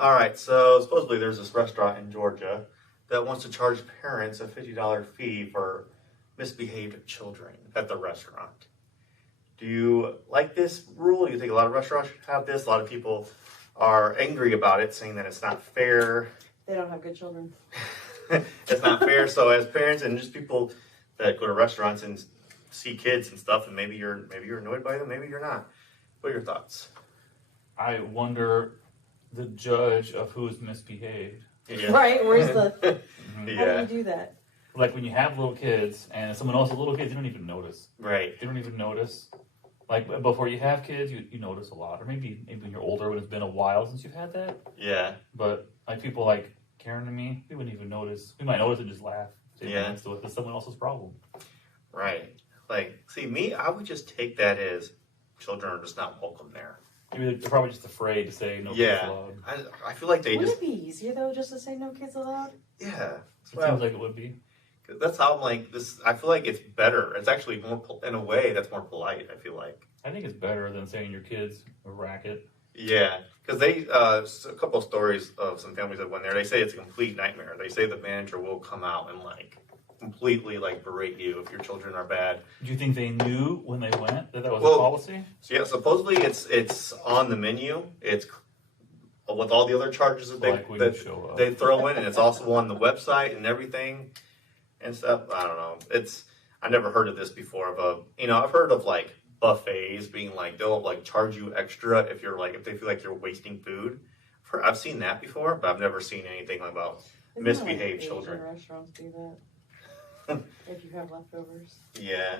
All right, so supposedly there's this restaurant in Georgia that wants to charge parents a $50 fee for misbehaved children at the restaurant. Do you like this rule? Do you think a lot of restaurants should have this? A lot of people are angry about it, saying that it's not fair. They don't have good children. It's not fair. So as parents and just people that go to restaurants and see kids and stuff, and maybe you're annoyed by them, maybe you're not. What are your thoughts? I wonder the judge of who's misbehaved. Yeah. Right? Where's the? How do Yeah. you do that? Like when you have little kids and someone else has little kids, you don't even notice. Right. They don't even notice. Like before you have kids, you notice a lot. Or maybe when you're older, when it's been a while since you've had that. Yeah. But like people like Karen and me, we wouldn't even notice. We might notice and just laugh. Yeah. Next to it. It's someone else's problem. Right. Like, see, me, I would just take that as children are just not welcome there. Maybe they're probably just afraid to say no kids Yeah. allowed. I feel like they Would just, it be easier though, just to say no kids allowed? yeah. It Well, seems like it would be. that's how I'm like, this, I feel like it's better. It's actually more, in a way, that's more polite, I feel like. I think it's better than saying your kids a racket. Yeah, because they, a couple of stories of some families that went there, they say it's a complete nightmare. They say the manager will come out and like completely like berate you if your children are bad. Do you think they knew when they went that was Well, a policy? So yeah, supposedly it's on the menu. It's with all the other charges that Like when you show up. they throw in, and it's also on the website and everything and stuff. I don't know. I never heard of this before. I've heard of like buffets being like they'll like charge you extra if they feel like you're wasting food. I've seen that before, but I've never seen anything about Isn't misbehaved that like children. Asian restaurants do that. If you have leftovers. Yeah,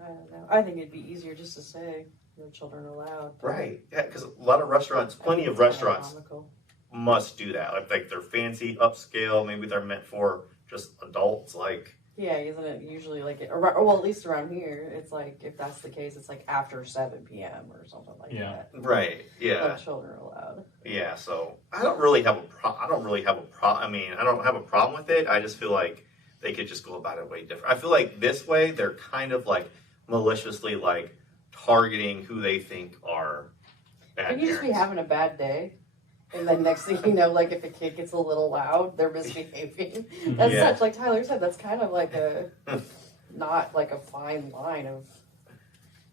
I don't know. I think it'd be easier just to say no children allowed. right. Yeah, because a lot of restaurants, plenty of restaurants must do that. Like they're fancy, upscale. Maybe they're meant for just adults. Like Yeah, isn't it usually like well, at least around here, it's like if that's the case, it's like after 7 p.m. or something like Yeah. that. right, yeah, No children allowed. yeah. So I don't really have a I don't have a problem with it. I just feel like they could just go about it way different. I feel like this way they're kind of like maliciously like targeting who they think are bad Can you just be parents. having a bad day? And then next thing you know, like if a kid gets a little loud, they're misbehaving. That's Yeah. such, like Tyler said, that's kind of like not like a fine line of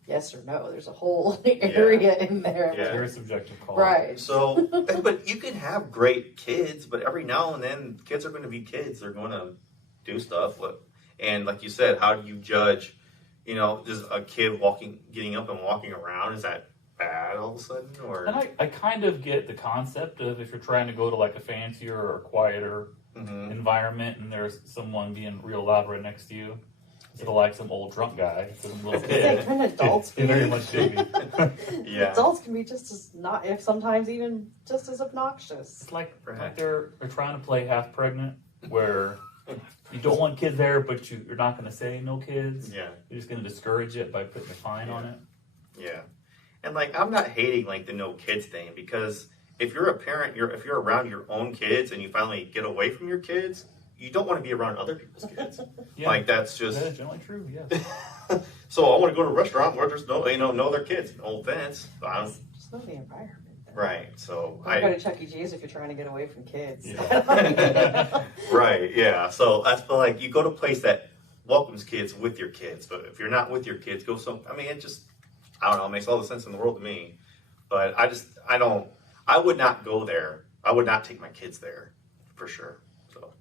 yes or no. There's a whole area in there. Yeah. Very subjective call. Right. So, but you can have great kids, but every now and then, kids are going to be kids. They're going to do stuff. And like you said, how do you judge? Does a kid getting up and walking around, is that bad all of a sudden? Or And I kind of get the concept of if you're trying to go to like a fancier or quieter Mhm. environment and there's someone being real loud right next to you, instead of like some old drunk guy, some little kid. Can adults It very be? much should be. Yeah. Adults can be just as not, if sometimes even just as obnoxious. It's like Right. they're trying to play half pregnant, where you don't want kids there, but you're not going to say no kids. Yeah. You're just going to discourage it by putting a fine on it. Yeah. And like, I'm not hating like the no kids thing, because if you're a parent, if you're around your own kids and you finally get away from your kids, you don't want to be around other people's kids. Yeah. Like that's just. That is generally true, yes. So I want to go to a restaurant where there's no other kids. No offense. Just know the environment. Right. So Don't go to Chuck E. Cheese if you're trying to get away from kids. Yeah. Right, yeah. So I feel like you go to a place that welcomes kids with your kids, but if you're not with your kids, go it just, I don't know, it makes all the sense in the world to me. But I would not go there. I would not take my kids there, for sure. So,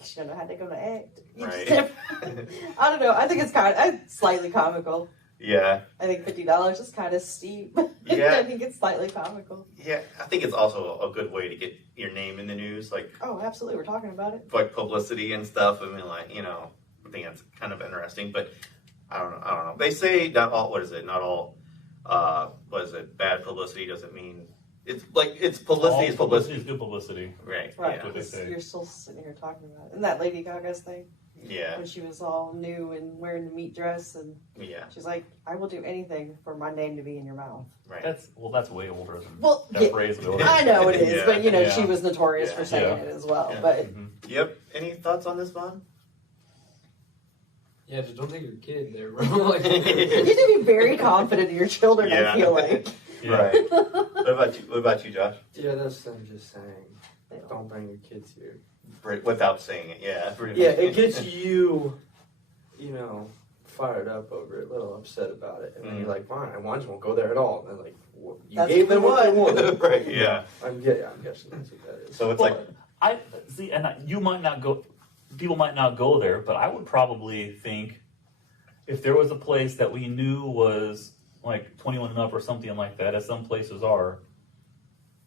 You don't know how they're going to act. You just right. never- I don't know. I think it's slightly comical. Yeah, I think $50 is kind of steep. Yeah. I think it's slightly comical. yeah. I think it's also a good way to get your name in the news, like Oh, absolutely. We're talking about it. publicity and stuff. I mean, like, I think that's kind of interesting, but I don't know. They say not all, bad publicity doesn't mean, it's like, it's publicity All is publicity. is good publicity. Right, Right. yeah. what they Because say. you're still sitting here talking about it. And that Lady Gaga's thing, Yeah, when she was all new and wearing the meat dress, and yeah, she's like, I will do anything for my name to be in your mouth. right. That's way older than Well, that yeah, phrase goes. I know it is, Yeah. but Yeah. she was notorious Yeah. for saying Yeah. it as well. Yeah. But Mhm. Yep. Any thoughts on this, Vaughn? Yeah, just don't take your kid there, bro. Like, you need to be very confident in your children, Yeah. I feel like. Yeah. Right. What about you, Josh? Yeah, that's what I'm just saying. They don't. Don't bring your kids here. Without saying it, yeah. Yeah, it gets you, fired up over it, a little upset about it, and then you're like, fine, I just won't go there at all. And then like, you That's gave them what they wanted. Right. Yeah. I'm guessing that's what that is. So it's Well, like, I see, and you might not go. People might not go there, but I would probably think if there was a place that we knew was like 21 and up or something like that, as some places are,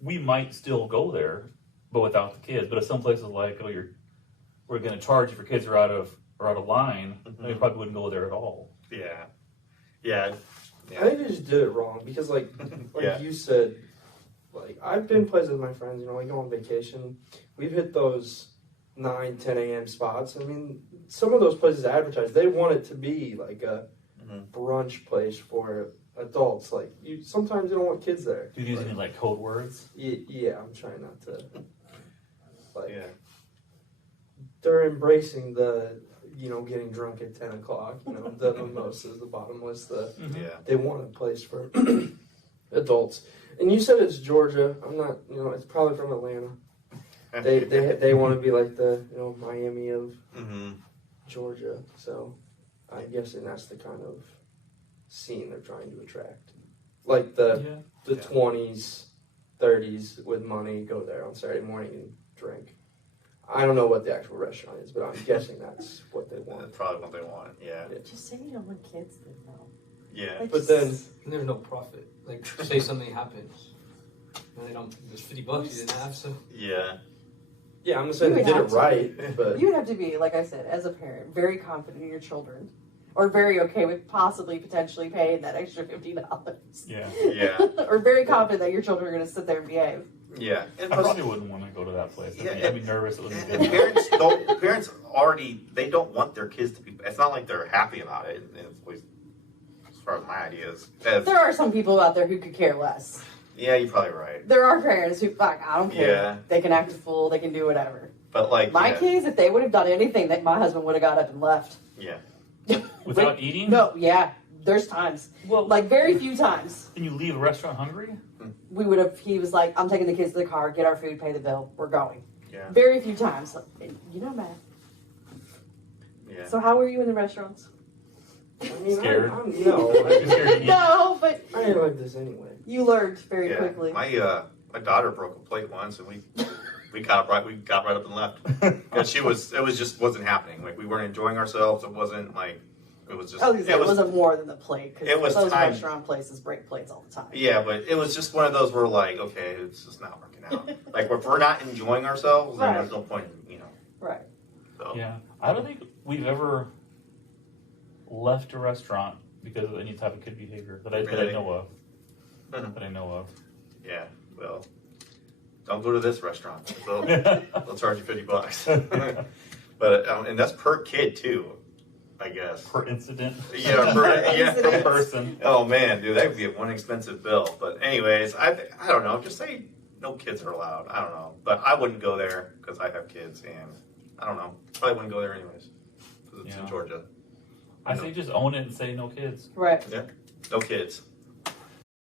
we might still go there, but without the kids. But if some places like, we're going to charge you for kids are out of line, we probably wouldn't go there at all. yeah. Yeah. I think they just did it wrong because, like Yeah. you said, like I've been places with my friends. We go on vacation. We've hit those 9, 10 a.m. spots. I mean, some of those places advertise they want it to be like a brunch place for adults. Like sometimes you don't want kids there. Do you use any like code words? Yeah, I'm trying not to. Like Yeah. they're embracing the getting drunk at 10 o'clock. The mimosas, the bottomless, Yeah. they want a place for adults. And you said it's Georgia. I'm not. It's probably from Atlanta. They want to be like the Miami of Georgia. So I'm guessing that's the kind of scene they're trying to attract. Like the 20s, 30s with money go there on Saturday morning and drink. I don't know what the actual restaurant is, but I'm guessing that's what they want. That's probably what they want. Yeah. Just say you don't want kids then, though. Yeah. Like, But then There's no profit. Like, say something happens, and they don't. There's $50 you didn't have, so. Yeah. yeah, I'm not saying You they would did have it to. right, but You would have to be, like I said, as a parent, very confident in your children. Or very okay with possibly potentially paying that extra $50. Yeah. Yeah. Or very confident that your children are going to sit there and behave. Yeah. And I plus, probably wouldn't want to go to that place. Yeah, I'd be nervous. It wouldn't be and good. parents already, they don't want their kids to be, it's not like they're happy about it, and at least as far as my idea is. There are some people out there who could care less. Yeah, you're probably right. There are parents who, like, I don't care. Yeah. They can act a fool. They can do whatever. But like, My yeah, kids, if they would have done anything, that my husband would have got up and left. yeah. Without eating? No, yeah. There's times. Well, Like, very few times. and you leave a restaurant hungry? We would have, he was like, I'm taking the kids to the car, get our food, pay the bill, we're going. Yeah. Very few times. Matt. Yeah. So how were you in the restaurants? I mean, Scared? I'm Just scared to eat. No, but I ain't like this anyway. you learned very Yeah. quickly. My daughter broke a plate once, and we got right up and left because it wasn't happening. Like we weren't enjoying ourselves. It wasn't like it was just. I was gonna say, it wasn't more than the plate, it was because those time. restaurant places break plates all the time. Yeah, but it was just one of those where like, okay, it's just not working out. Like if we're not enjoying ourselves, then Right. there's no point, Right. So Yeah. I don't think we've ever left a restaurant because of any type of kid behavior that I Really? know of. Mhm. That I know of. yeah, well, don't go to this restaurant. They'll charge you $50. But and that's per kid too, I guess. Per incident. Yeah, Per person. Oh man, dude, that would be one expensive bill. But anyways, I don't know. Just say no kids are allowed. I don't know, but I wouldn't go there because I have kids, and I don't know. Probably wouldn't go there anyways because it's in Yeah. Georgia. I say just own it and say no kids. Right. No kids.